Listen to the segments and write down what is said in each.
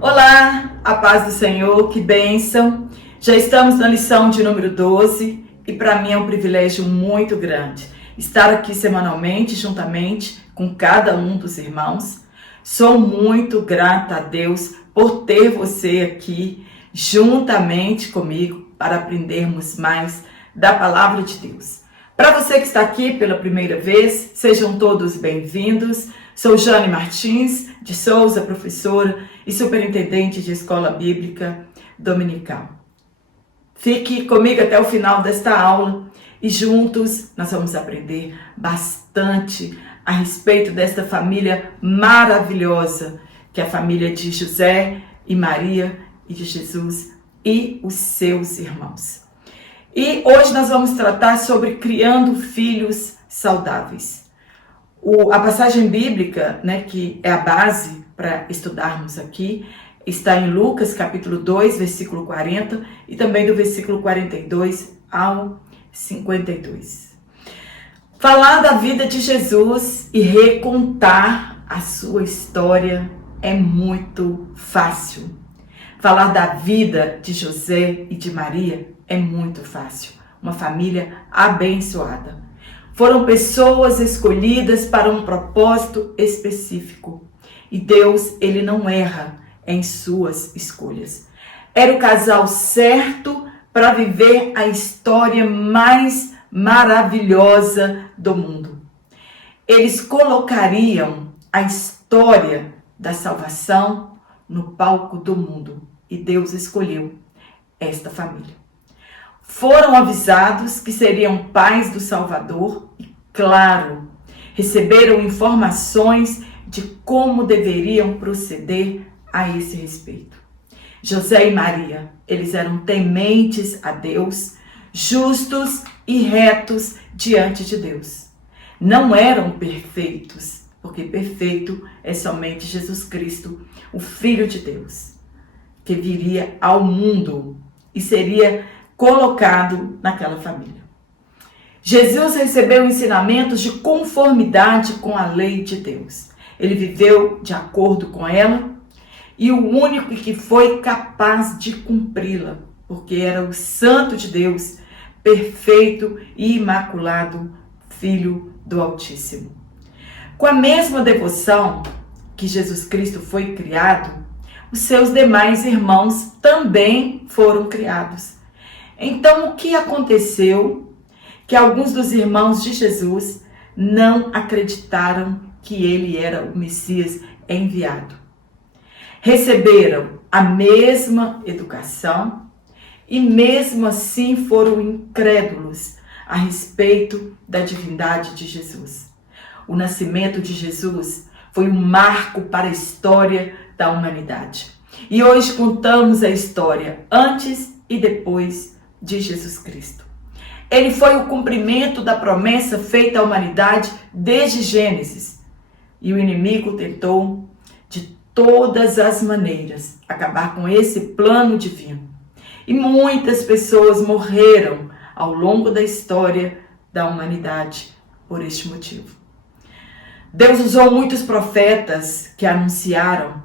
Olá, a paz do Senhor, que bênção! Já estamos na lição de número 12 e para mim é um privilégio muito grande estar aqui semanalmente, juntamente com cada um dos irmãos. Sou muito grata a Deus por ter você aqui juntamente comigo para aprendermos mais da palavra de Deus. Para você que está aqui pela primeira vez, sejam todos bem-vindos. Sou Jane Martins de Souza, professora e superintendente de Escola Bíblica Dominical. Fique comigo até o final desta aula e juntos nós vamos aprender bastante a respeito desta família maravilhosa, que é a família de José e Maria e de Jesus e os seus irmãos. E hoje nós vamos tratar sobre criando filhos saudáveis. A passagem bíblica, que é a base para estudarmos aqui, está em Lucas capítulo 2, versículo 40 e também do versículo 42 ao 52. Falar da vida de Jesus e recontar a sua história é muito fácil. Falar da vida de José e de Maria é muito fácil. Uma família abençoada. Foram pessoas escolhidas para um propósito específico. E Deus, ele não erra em suas escolhas. Era o casal certo para viver a história mais maravilhosa do mundo. Eles colocariam a história da salvação no palco do mundo. E Deus escolheu esta família. Foram avisados que seriam pais do Salvador e, claro, receberam informações de como deveriam proceder a esse respeito. José e Maria, eles eram tementes a Deus, justos e retos diante de Deus. Não eram perfeitos, porque perfeito é somente Jesus Cristo, o Filho de Deus, que viria ao mundo e seria colocado naquela família. Jesus recebeu ensinamentos de conformidade com a lei de Deus. Ele viveu de acordo com ela e o único que foi capaz de cumpri-la, porque era o Santo de Deus, perfeito e imaculado, Filho do Altíssimo. Com a mesma devoção que Jesus Cristo foi criado, os seus demais irmãos também foram criados. Então, o que aconteceu? Que alguns dos irmãos de Jesus não acreditaram que ele era o Messias enviado. Receberam a mesma educação e mesmo assim foram incrédulos a respeito da divindade de Jesus. O nascimento de Jesus foi um marco para a história da humanidade. E hoje contamos a história antes e depois de Jesus Cristo. Ele foi o cumprimento da promessa feita à humanidade desde Gênesis. E o inimigo tentou de todas as maneiras acabar com esse plano divino. E muitas pessoas morreram ao longo da história da humanidade por este motivo. Deus usou muitos profetas que anunciaram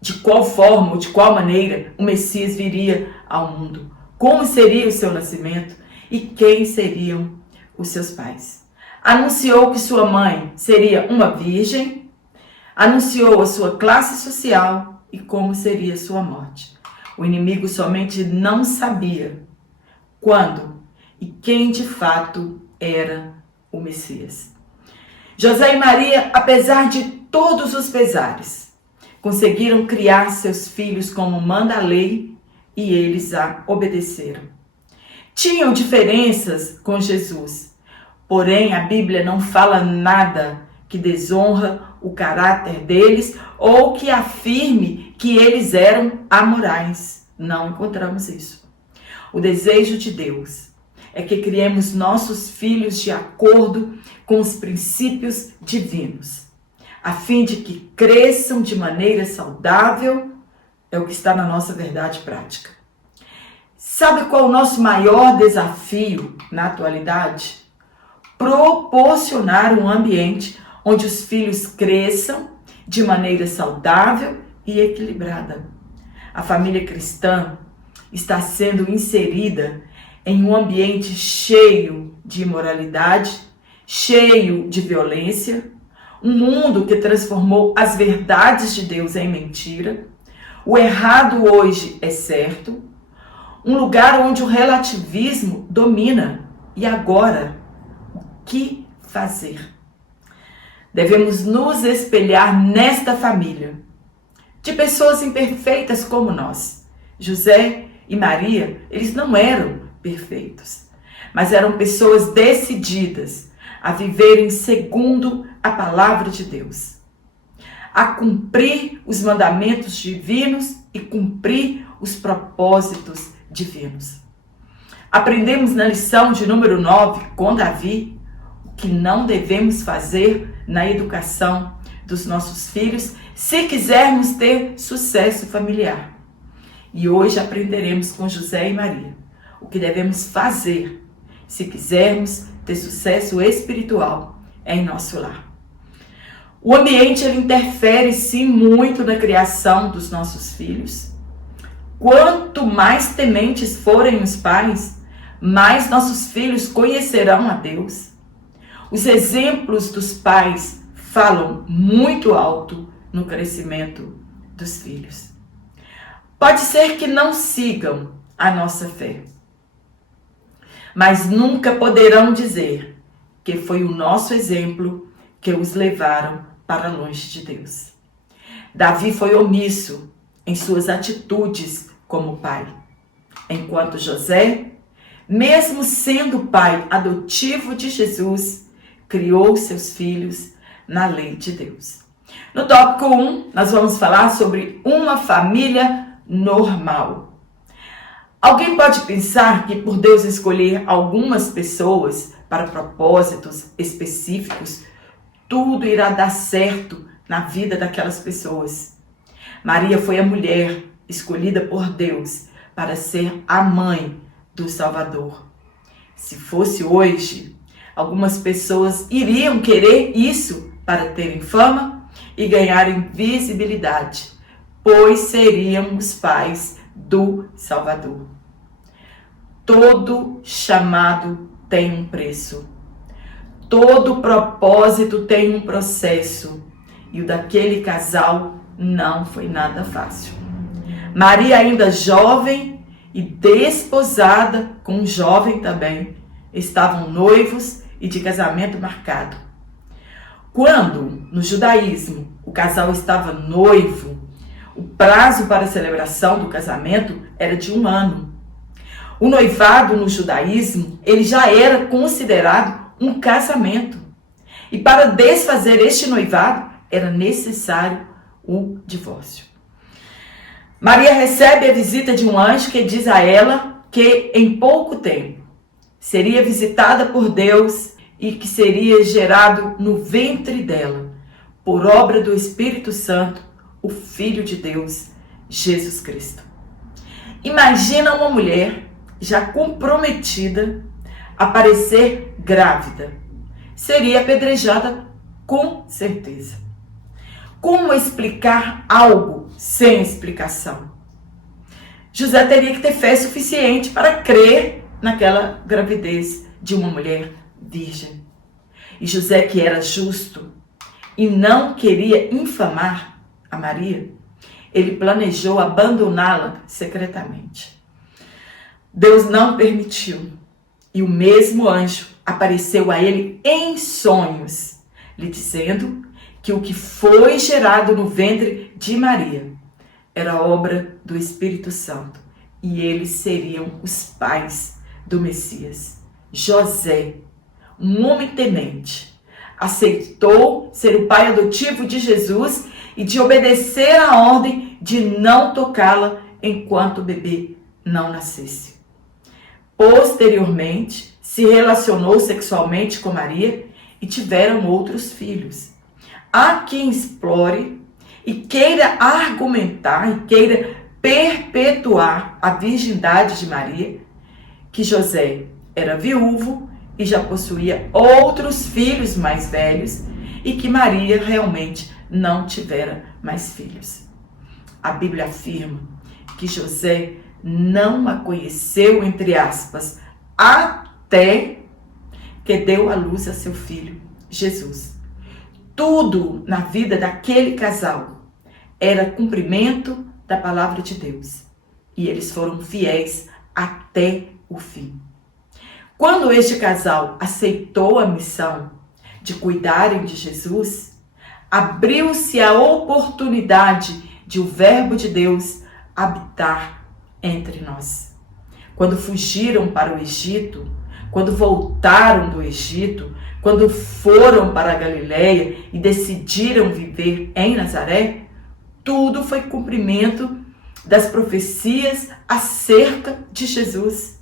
de qual forma ou de qual maneira o Messias viria ao mundo. Como seria o seu nascimento e quem seriam os seus pais. Anunciou que sua mãe seria uma virgem, anunciou a sua classe social e como seria sua morte. O inimigo somente não sabia quando e quem de fato era o Messias. José e Maria, apesar de todos os pesares, conseguiram criar seus filhos como manda a lei e eles a obedeceram. Tinham diferenças com Jesus, porém a Bíblia não fala nada que desonra o caráter deles ou que afirme que eles eram amorais. Não encontramos isso. O desejo de Deus é que criemos nossos filhos de acordo com os princípios divinos, a fim de que cresçam de maneira saudável. É o que está na nossa verdade prática. Sabe qual é o nosso maior desafio na atualidade? Proporcionar um ambiente onde os filhos cresçam de maneira saudável e equilibrada. A família cristã está sendo inserida em um ambiente cheio de imoralidade, cheio de violência, um mundo que transformou as verdades de Deus em mentira, o errado hoje é certo, um lugar onde o relativismo domina. E agora, o que fazer? Devemos nos espelhar nesta família, de pessoas imperfeitas como nós. José e Maria, eles não eram perfeitos, mas eram pessoas decididas a viverem segundo a palavra de Deus, a cumprir os mandamentos divinos e cumprir os propósitos divinos. Aprendemos na lição de número 9 com Davi o que não devemos fazer na educação dos nossos filhos se quisermos ter sucesso familiar. E hoje aprenderemos com José e Maria o que devemos fazer se quisermos ter sucesso espiritual em nosso lar. O ambiente ele interfere sim muito na criação dos nossos filhos. Quanto mais tementes forem os pais, mais nossos filhos conhecerão a Deus. Os exemplos dos pais falam muito alto no crescimento dos filhos. Pode ser que não sigam a nossa fé, mas nunca poderão dizer que foi o nosso exemplo que os levaram para longe de Deus. Davi foi omisso em suas atitudes como pai, enquanto José, mesmo sendo pai adotivo de Jesus, criou seus filhos na lei de Deus. No tópico 1, nós vamos falar sobre uma família normal. Alguém pode pensar que por Deus escolher algumas pessoas para propósitos específicos, tudo irá dar certo na vida daquelas pessoas. Maria foi a mulher escolhida por Deus para ser a mãe do Salvador. Se fosse hoje, algumas pessoas iriam querer isso para terem fama e ganharem visibilidade, pois seriam os pais do Salvador. Todo chamado tem um preço. Todo propósito tem um processo. E o daquele casal não foi nada fácil. Maria, ainda jovem e desposada com um jovem também, estavam noivos e de casamento marcado. Quando, no judaísmo, o casal estava noivo, o prazo para a celebração do casamento era de 1 ano. O noivado no judaísmo, ele já era considerado um casamento. E para desfazer este noivado, era necessário o divórcio. Maria recebe a visita de um anjo que diz a ela que em pouco tempo seria visitada por Deus e que seria gerado no ventre dela, por obra do Espírito Santo, o Filho de Deus, Jesus Cristo. Imagina uma mulher já comprometida a parecer grávida. Seria apedrejada com certeza. Como explicar algo sem explicação? José teria que ter fé suficiente para crer naquela gravidez de uma mulher virgem. E José, que era justo e não queria infamar a Maria, ele planejou abandoná-la secretamente. Deus não permitiu. E o mesmo anjo apareceu a ele em sonhos, lhe dizendo que o que foi gerado no ventre de Maria era obra do Espírito Santo e eles seriam os pais do Messias. José, um homem temente, aceitou ser o pai adotivo de Jesus e de obedecer a ordem de não tocá-la enquanto o bebê não nascesse. Posteriormente, se relacionou sexualmente com Maria e tiveram outros filhos. Há quem explore e queira argumentar e queira perpetuar a virgindade de Maria, que José era viúvo e já possuía outros filhos mais velhos e que Maria realmente não tivera mais filhos. a Bíblia afirma que José não a conheceu, entre aspas, até que deu à luz a seu filho, Jesus. Tudo na vida daquele casal era cumprimento da palavra de Deus. E eles foram fiéis até o fim. Quando este casal aceitou a missão de cuidarem de Jesus, abriu-se a oportunidade de o Verbo de Deus habitar entre nós. Quando fugiram para o Egito, quando voltaram do Egito, quando foram para a Galileia e decidiram viver em Nazaré, tudo foi cumprimento das profecias acerca de Jesus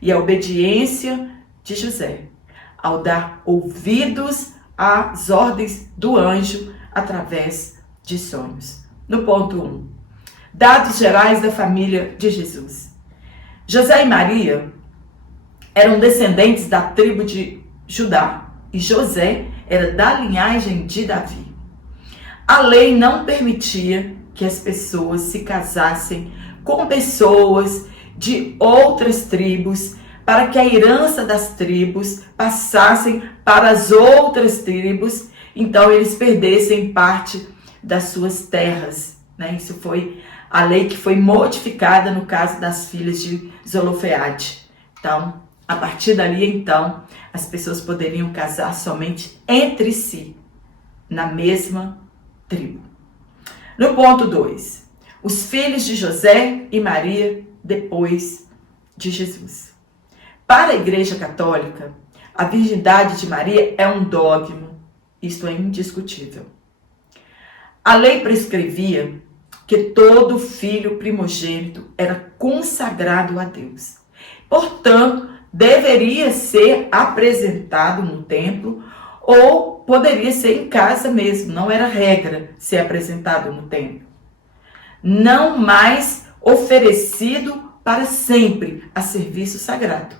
e a obediência de José, ao dar ouvidos às ordens do anjo através de sonhos. No ponto 1, dados gerais da família de Jesus. José e Maria eram descendentes da tribo de Judá e José era da linhagem de Davi. A lei não permitia que as pessoas se casassem com pessoas de outras tribos para que a herança das tribos passassem para as outras tribos, então eles perdessem parte das suas terras, né? Isso foi a lei que foi modificada no caso das filhas de Zelofeade. Então, a partir dali, então, as pessoas poderiam casar somente entre si, na mesma tribo. No ponto 2, os filhos de José e Maria depois de Jesus. Para a Igreja Católica, a virgindade de Maria é um dogma, isto é indiscutível. A lei prescrevia que todo filho primogênito era consagrado a Deus. Portanto, deveria ser apresentado no templo ou poderia ser em casa mesmo, não era regra ser apresentado no templo. Não mais oferecido para sempre ao serviço sagrado.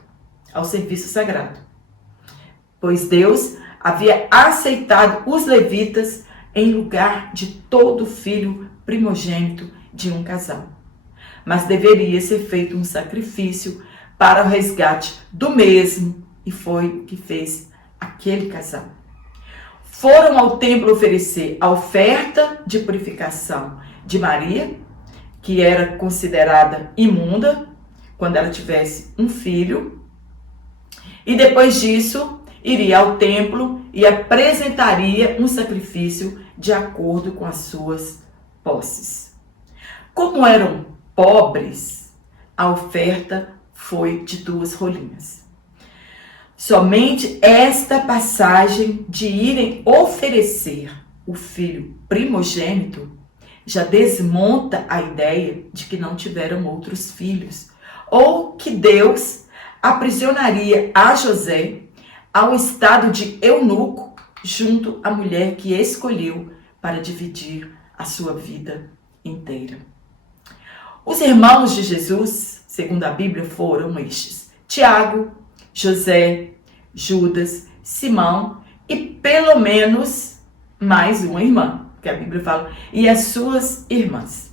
Pois Deus havia aceitado os levitas em lugar de todo filho primogênito de um casal. Mas deveria ser feito um sacrifício para o resgate do mesmo, e foi o que fez aquele casal. Foram ao templo oferecer a oferta de purificação de Maria, que era considerada imunda quando ela tivesse um filho, e depois disso iria ao templo e apresentaria um sacrifício de acordo com as suas posses. Como eram pobres, a oferta foi de 2 rolinhas. Somente esta passagem de irem oferecer o filho primogênito já desmonta a ideia de que não tiveram outros filhos, ou que Deus aprisionaria a José ao estado de eunuco junto à mulher que escolheu para dividir a sua vida inteira. Os irmãos de Jesus, segundo a Bíblia, foram estes: Tiago, José, Judas, Simão e pelo menos mais uma irmã, que a Bíblia fala, e as suas irmãs.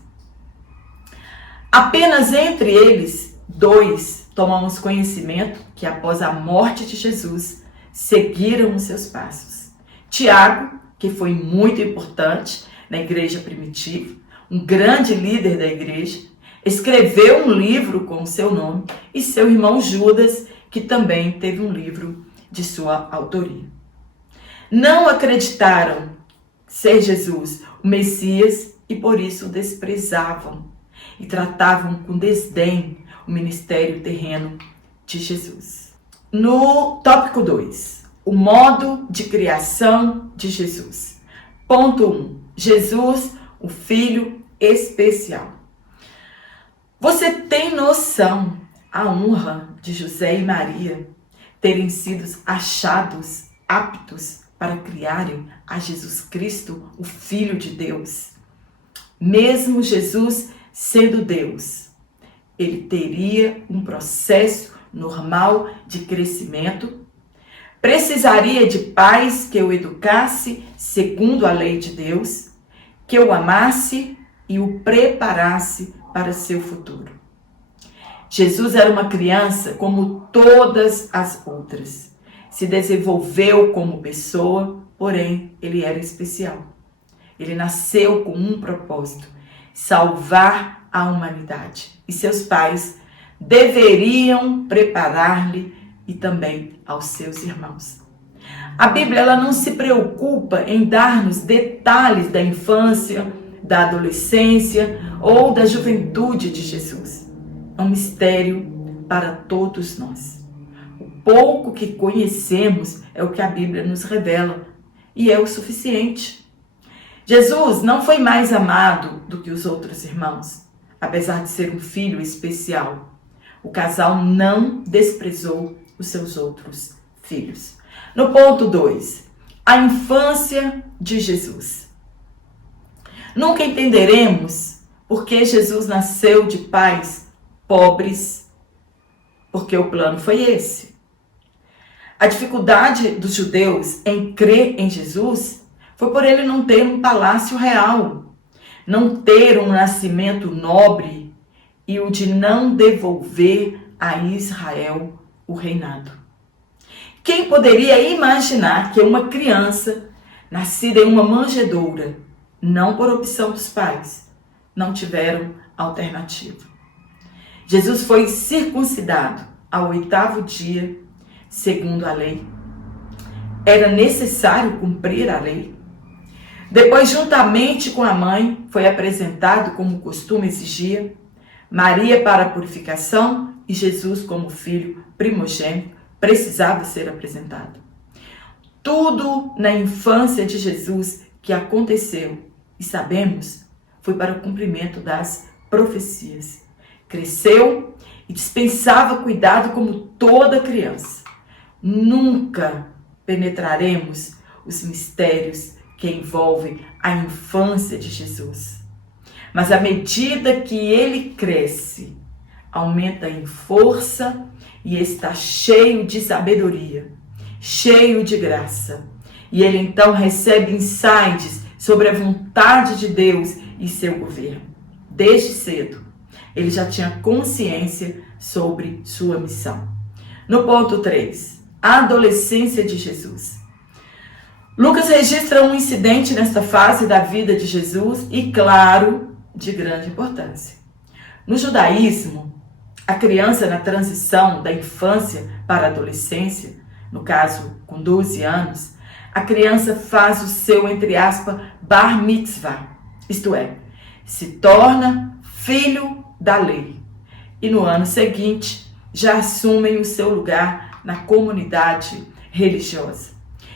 Apenas entre eles, 2 tomamos conhecimento que após a morte de Jesus, seguiram os seus passos. Tiago, que foi muito importante na igreja primitiva, um grande líder da igreja, escreveu um livro com o seu nome, e seu irmão Judas, que também teve um livro de sua autoria. Não acreditaram ser Jesus o Messias e por isso o desprezavam e tratavam com desdém o ministério terreno de Jesus. No tópico 2, o modo de criação de Jesus. Ponto 1, Jesus, o Filho especial. Você tem noção a honra de José e Maria terem sido achados aptos para criarem a Jesus Cristo, o Filho de Deus? Mesmo Jesus sendo Deus, ele teria um processo normal de crescimento, precisaria de pais que o educasse segundo a lei de Deus, que o amasse e o preparasse para seu futuro. Jesus era uma criança como todas as outras. Se desenvolveu como pessoa, porém ele era especial. Ele nasceu com um propósito: salvar a humanidade. E seus pais deveriam preparar-lhe e também aos seus irmãos. A Bíblia ela não se preocupa em dar-nos detalhes da infância, da adolescência ou da juventude de Jesus. É um mistério para todos nós. O pouco que conhecemos é o que a Bíblia nos revela e é o suficiente. Jesus não foi mais amado do que os outros irmãos, apesar de ser um filho especial. O casal não desprezou os seus outros filhos. No ponto 2, a infância de Jesus. Nunca entenderemos por que Jesus nasceu de pais pobres, porque o plano foi esse. A dificuldade dos judeus em crer em Jesus foi por ele não ter um palácio real, não ter um nascimento nobre e o de não devolver a Israel o reinado. Quem poderia imaginar que uma criança nascida em uma manjedoura, não por opção dos pais, não tiveram alternativa? Jesus foi circuncidado ao 8º dia, segundo a lei. Era necessário cumprir a lei. Depois, juntamente com a mãe, foi apresentado como o costume exigia, Maria para a purificação e Jesus como filho primogênito precisava ser apresentado. Tudo na infância de Jesus que aconteceu, e sabemos, foi para o cumprimento das profecias. Cresceu e dispensava cuidado como toda criança. Nunca penetraremos os mistérios que envolvem a infância de Jesus. Mas à medida que ele cresce, aumenta em força e está cheio de sabedoria, cheio de graça. E ele então recebe insights sobre a vontade de Deus e seu governo. Desde cedo, ele já tinha consciência sobre sua missão. No ponto 3, a adolescência de Jesus. Lucas registra um incidente nesta fase da vida de Jesus e, claro, de grande importância. No judaísmo, a criança na transição da infância para a adolescência, no caso com 12 anos, a criança faz o seu, entre aspas, bar mitzvah, isto é, se torna filho da lei. E no ano seguinte, já assumem o seu lugar na comunidade religiosa.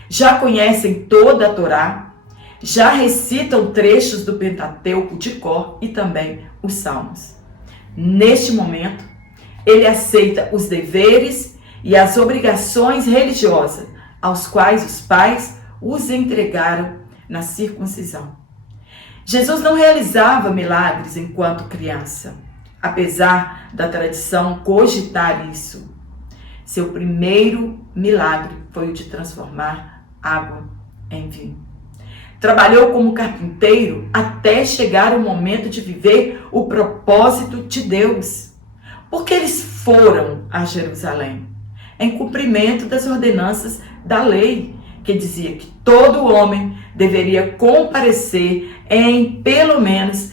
Já conhecem toda a Torá, já recitam trechos do Pentateuco de cor e também os Salmos. Neste momento, ele aceita os deveres e as obrigações religiosas aos quais os pais os entregaram na circuncisão. Jesus não realizava milagres enquanto criança, apesar da tradição cogitar isso. Seu primeiro milagre foi o de transformar água em vinho. Trabalhou como carpinteiro até chegar o momento de viver o propósito de Deus. Porque eles foram a Jerusalém em cumprimento das ordenanças da lei, que dizia que todo homem deveria comparecer em pelo menos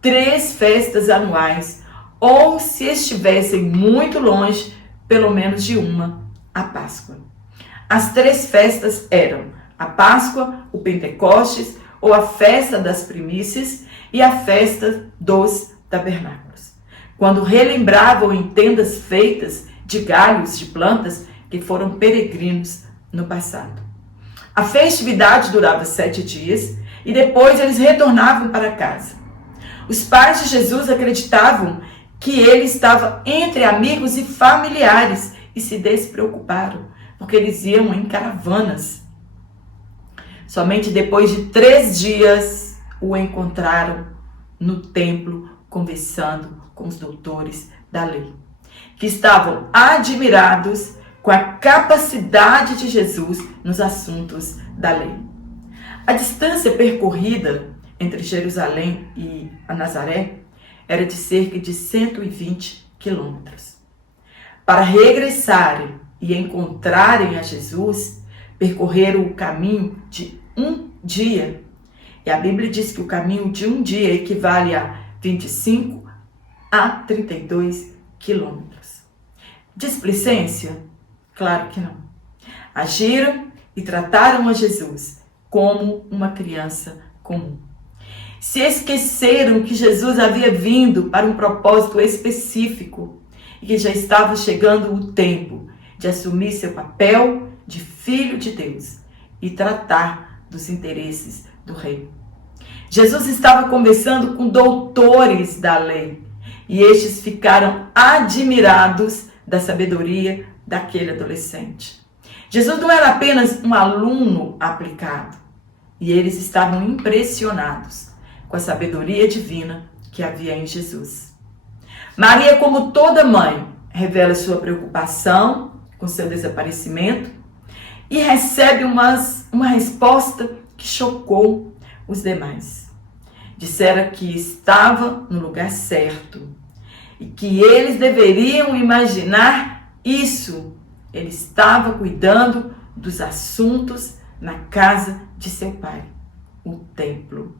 3 festas anuais, ou se estivessem muito longe, pelo menos de uma, a Páscoa. As 3 festas eram a Páscoa, o Pentecostes, ou a festa das primícias e a festa dos tabernáculos, quando relembravam em tendas feitas de galhos de plantas que foram peregrinos no passado. A festividade durava 7 dias e depois eles retornavam para casa. Os pais de Jesus acreditavam que ele estava entre amigos e familiares e se despreocuparam, porque eles iam em caravanas. Somente depois de 3 dias o encontraram no templo, conversando com os doutores da lei, que estavam admirados com a capacidade de Jesus nos assuntos da lei. A distância percorrida entre Jerusalém e a Nazaré era de cerca de 120 quilômetros. Para regressarem e encontrarem a Jesus, percorreram o caminho de um dia. E a Bíblia diz que o caminho de um dia equivale a 25 a 32 quilômetros. Displicência? Claro que não. Agiram e trataram a Jesus como uma criança comum. Se esqueceram que Jesus havia vindo para um propósito específico e que já estava chegando o tempo de assumir seu papel de filho de Deus e tratar dos interesses do rei. Jesus estava conversando com doutores da lei e estes ficaram admirados da sabedoria daquele adolescente. Jesus não era apenas um aluno aplicado e eles estavam impressionados com a sabedoria divina que havia em Jesus. Maria, como toda mãe, revela sua preocupação com seu desaparecimento e recebe uma resposta que chocou os demais. Disseram que estava no lugar certo e que eles deveriam imaginar isso. Ele estava cuidando dos assuntos na casa de seu pai, o templo.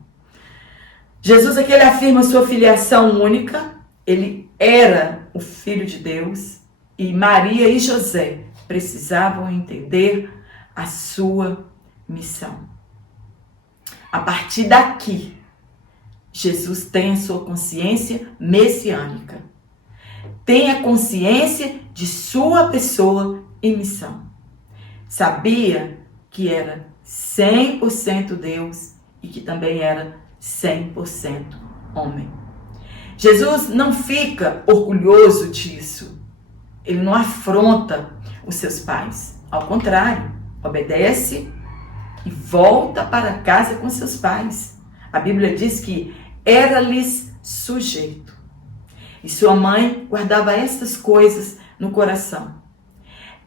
Jesus aqui ele afirma sua filiação única, ele era o Filho de Deus e Maria e José precisavam entender a sua missão. A partir daqui, Jesus tem a sua consciência messiânica, tem a consciência de sua pessoa e missão. Sabia que era 100% Deus e que também era 100% homem. Jesus não fica orgulhoso disso. Ele não afronta os seus pais. Ao contrário, obedece e volta para casa com seus pais. A Bíblia diz que era-lhes sujeito. E sua mãe guardava estas coisas no coração.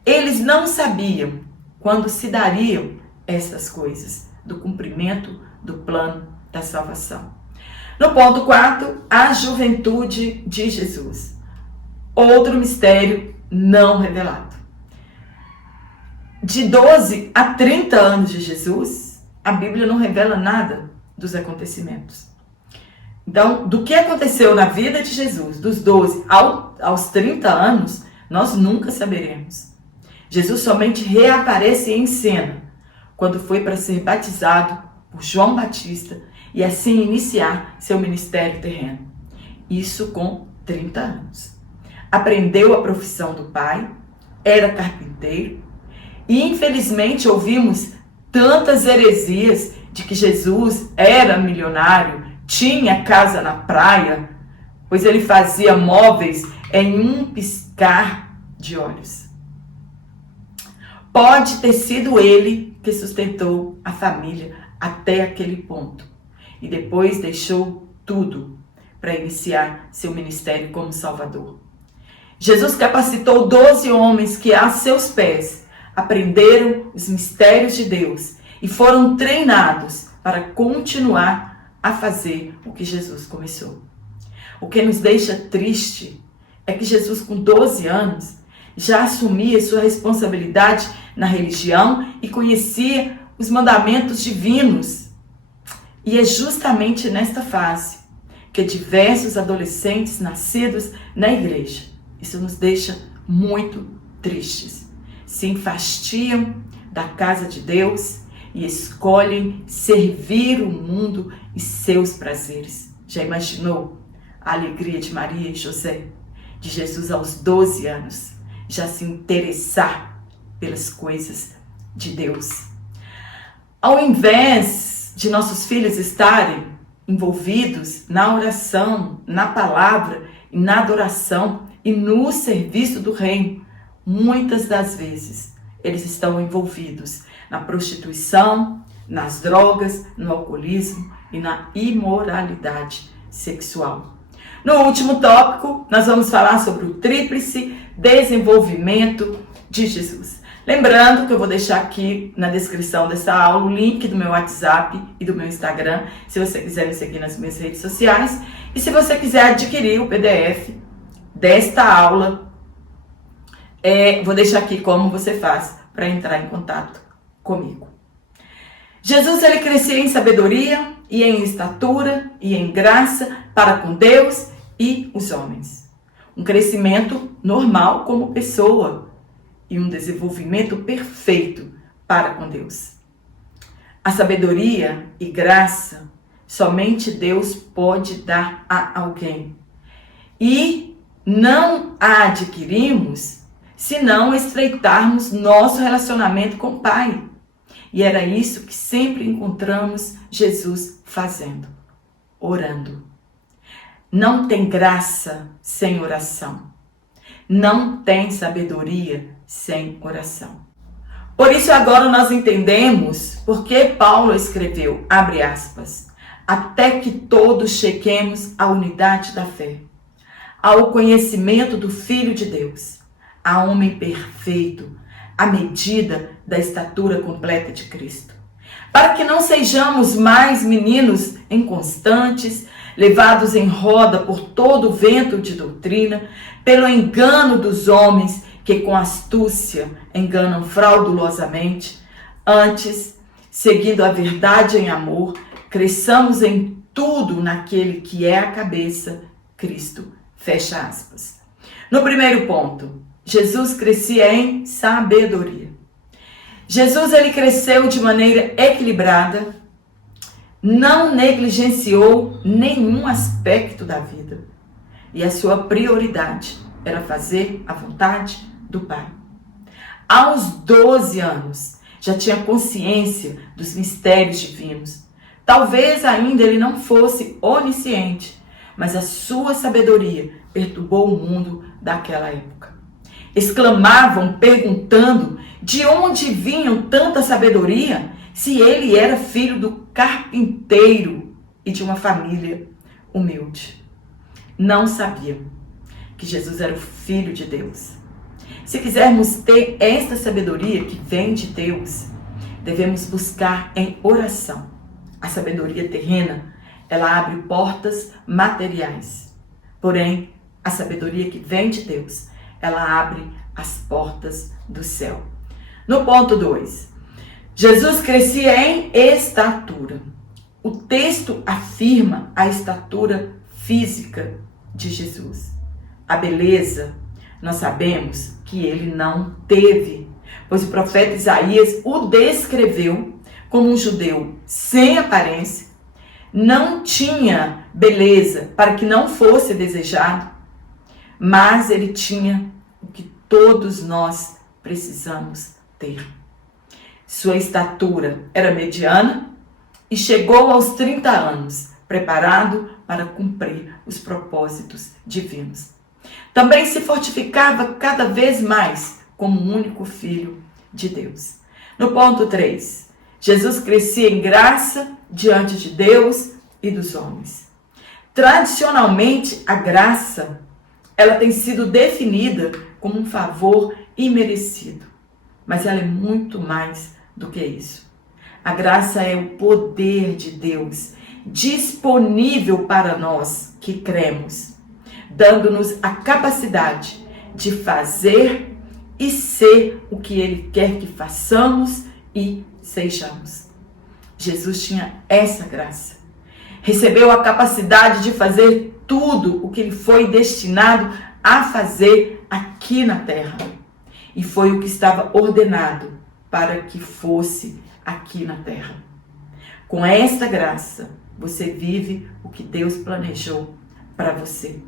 Eles não sabiam quando se dariam essas coisas do cumprimento do plano da salvação. No ponto 4, a juventude de Jesus. Outro mistério não revelado. De 12 a 30 anos de Jesus, a Bíblia não revela nada dos acontecimentos. Então, do que aconteceu na vida de Jesus, dos 12 aos 30 anos, nós nunca saberemos. Jesus somente reaparece em cena quando foi para ser batizado por João Batista e assim iniciar seu ministério terreno. Isso com 30 anos. Aprendeu a profissão do pai, era carpinteiro e infelizmente ouvimos tantas heresias de que Jesus era milionário, tinha casa na praia, pois ele fazia móveis em um piscar de olhos. Pode ter sido ele que sustentou a família até aquele ponto e depois deixou tudo para iniciar seu ministério como Salvador. Jesus capacitou 12 homens que a seus pés aprenderam os mistérios de Deus e foram treinados para continuar a fazer o que Jesus começou. O que nos deixa triste é que Jesus, com 12 anos, já assumia sua responsabilidade na religião e conhecia os mandamentos divinos. E é justamente nesta fase que diversos adolescentes nascidos na igreja, isso nos deixa muito tristes, se enfastiam da casa de Deus e escolhem servir o mundo e seus prazeres. Já imaginou a alegria de Maria e José, de Jesus aos 12 anos, já se interessar pelas coisas de Deus? Ao invés de nossos filhos estarem envolvidos na oração, na palavra e na adoração e no serviço do reino, muitas das vezes eles estão envolvidos na prostituição, nas drogas, no alcoolismo e na imoralidade sexual. No último tópico, nós vamos falar sobre o tríplice desenvolvimento de Jesus. Lembrando que eu vou deixar aqui na descrição dessa aula o link do meu WhatsApp e do meu Instagram, se você quiser me seguir nas minhas redes sociais. E se você quiser adquirir o PDF desta aula, vou deixar aqui como você faz para entrar em contato comigo. Jesus, ele crescia em sabedoria e em estatura e em graça para com Deus e os homens. Um crescimento normal como pessoa e um desenvolvimento perfeito para com Deus. A sabedoria e graça somente Deus pode dar a alguém. E não a adquirimos se não estreitarmos nosso relacionamento com o Pai. E era isso que sempre encontramos Jesus fazendo, orando. Não tem graça sem oração. Não tem sabedoria sem oração. Por isso agora nós entendemos por que Paulo escreveu, abre aspas, até que todos cheguemos à unidade da fé, ao conhecimento do Filho de Deus, a homem perfeito, à medida da estatura completa de Cristo. Para que não sejamos mais meninos inconstantes, levados em roda por todo o vento de doutrina, pelo engano dos homens que com astúcia enganam fraudulosamente. Antes, seguindo a verdade em amor, cresçamos em tudo naquele que é a cabeça, Cristo. Fecha aspas. No primeiro ponto, Jesus crescia em sabedoria. Jesus, ele cresceu de maneira equilibrada, não negligenciou nenhum aspecto da vida. E a sua prioridade era fazer a vontade do Pai. Aos 12 anos, já tinha consciência dos mistérios divinos. Talvez ainda ele não fosse onisciente, mas a sua sabedoria perturbou o mundo daquela época. Exclamavam, perguntando de onde vinham tanta sabedoria, se ele era filho do carpinteiro e de uma família humilde. Não sabiam que Jesus era o Filho de Deus. Se quisermos ter esta sabedoria que vem de Deus, devemos buscar em oração. A sabedoria terrena, ela abre portas materiais. Porém, a sabedoria que vem de Deus, ela abre as portas do céu. No ponto 2, Jesus crescia em estatura. O texto afirma a estatura física de Jesus. A beleza, nós sabemos que ele não teve, pois o profeta Isaías o descreveu como um judeu sem aparência, não tinha beleza para que não fosse desejado, mas ele tinha o que todos nós precisamos ter. Sua estatura era mediana e chegou aos 30 anos, preparado para cumprir os propósitos divinos. Também se fortificava cada vez mais como o único Filho de Deus. No ponto 3, Jesus crescia em graça diante de Deus e dos homens. Tradicionalmente, a graça, ela tem sido definida como um favor imerecido, mas ela é muito mais do que isso. A graça é o poder de Deus disponível para nós que cremos, dando-nos a capacidade de fazer e ser o que Ele quer que façamos e sejamos. Jesus tinha essa graça. Recebeu a capacidade de fazer tudo o que Ele foi destinado a fazer aqui na terra. E foi o que estava ordenado para que fosse aqui na terra. Com esta graça, você vive o que Deus planejou para você.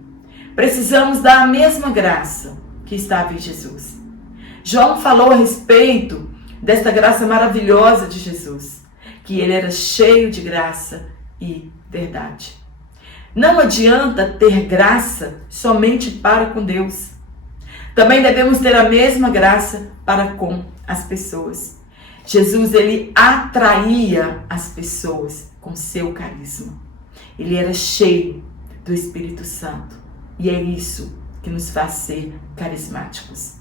Precisamos da mesma graça que estava em Jesus. João falou a respeito desta graça maravilhosa de Jesus, que ele era cheio de graça e verdade. Não adianta ter graça somente para com Deus. Também devemos ter a mesma graça para com as pessoas. Jesus, ele atraía as pessoas com seu carisma. Ele era cheio do Espírito Santo. E é isso que nos faz ser carismáticos.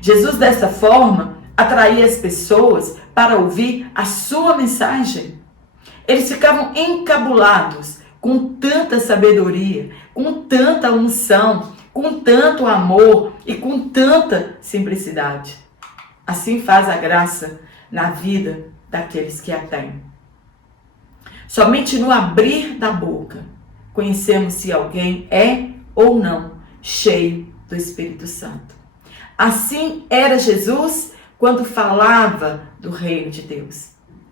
Jesus, dessa forma, atrair as pessoas para ouvir a sua mensagem. Eles ficavam encabulados com tanta sabedoria, com tanta unção, com tanto amor e com tanta simplicidade. Assim faz a graça na vida daqueles que a têm. Somente no abrir da boca conhecemos se alguém é ou não cheio do Espírito Santo. Assim era Jesus quando falava do reino de Deus.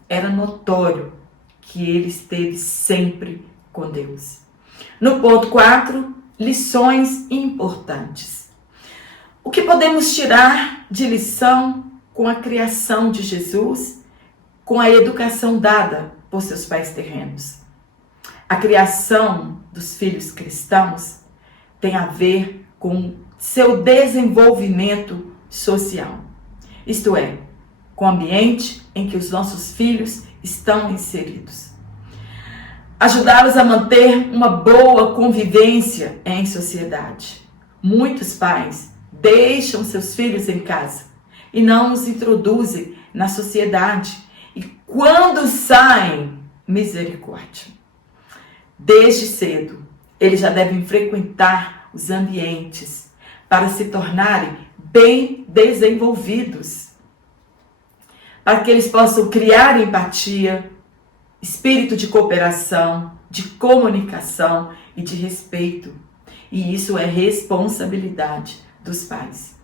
Era notório que ele esteve sempre com Deus. No ponto 4, lições importantes. O que podemos tirar de lição com a criação de Jesus, com a educação dada por seus pais terrenos? A criação dos filhos cristãos tem a ver com seu desenvolvimento social. Isto é, com o ambiente em que os nossos filhos estão inseridos. Ajudá-los a manter uma boa convivência em sociedade. Muitos pais deixam seus filhos em casa e não os introduzem na sociedade. E quando saem, misericórdia. Desde cedo, eles já devem frequentar os ambientes para se tornarem bem desenvolvidos, para que eles possam criar empatia, espírito de cooperação, de comunicação e de respeito. E isso é responsabilidade dos pais.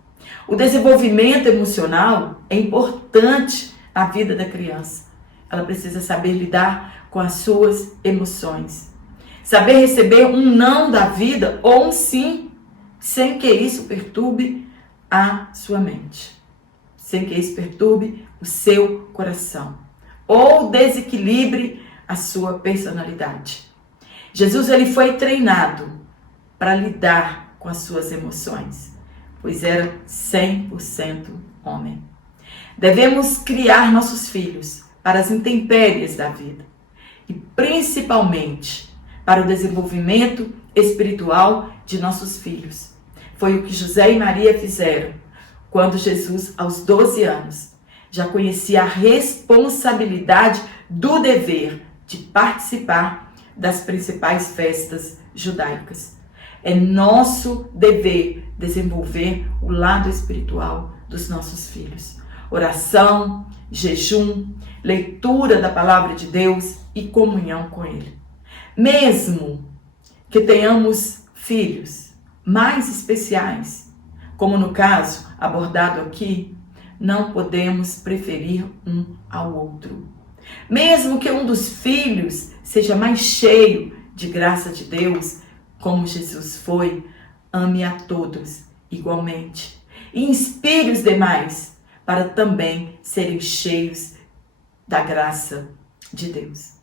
O desenvolvimento emocional é importante na vida da criança. Ela precisa saber lidar com as suas emoções. Saber receber um não da vida ou um sim, sem que isso perturbe a sua mente. Sem que isso perturbe o seu coração. Ou desequilibre a sua personalidade. Jesus ele foi treinado para lidar com as suas emoções, pois era 100% homem. Devemos criar nossos filhos para as intempéries da vida e principalmente para o desenvolvimento espiritual de nossos filhos. Foi o que José e Maria fizeram quando Jesus, aos 12 anos, já conhecia a responsabilidade do dever de participar das principais festas judaicas. É nosso dever desenvolver o lado espiritual dos nossos filhos. Oração, jejum, leitura da palavra de Deus e comunhão com Ele. Mesmo que tenhamos filhos mais especiais, como no caso abordado aqui, não podemos preferir um ao outro. Mesmo que um dos filhos seja mais cheio de graça de Deus, como Jesus foi, ame a todos igualmente e inspire os demais para também serem cheios da graça de Deus.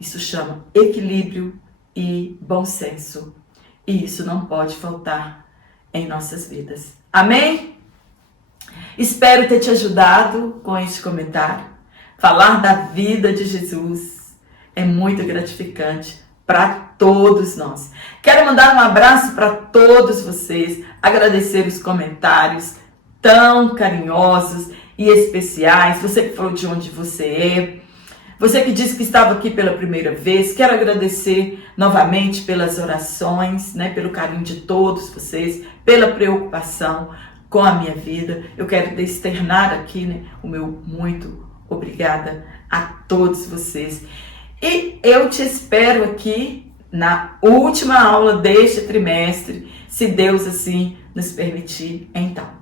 Isso chama equilíbrio e bom senso. E isso não pode faltar em nossas vidas. Amém? Espero ter te ajudado com este comentário. Falar da vida de Jesus é muito gratificante para todos nós. Quero mandar um abraço para todos vocês, agradecer os comentários tão carinhosos e especiais. Você que falou de onde você é, você que disse que estava aqui pela primeira vez, quero agradecer novamente pelas orações, pelo carinho de todos vocês, pela preocupação com a minha vida. Eu quero externar aqui o meu muito obrigada a todos vocês. E eu te espero aqui na última aula deste trimestre, se Deus assim nos permitir, então.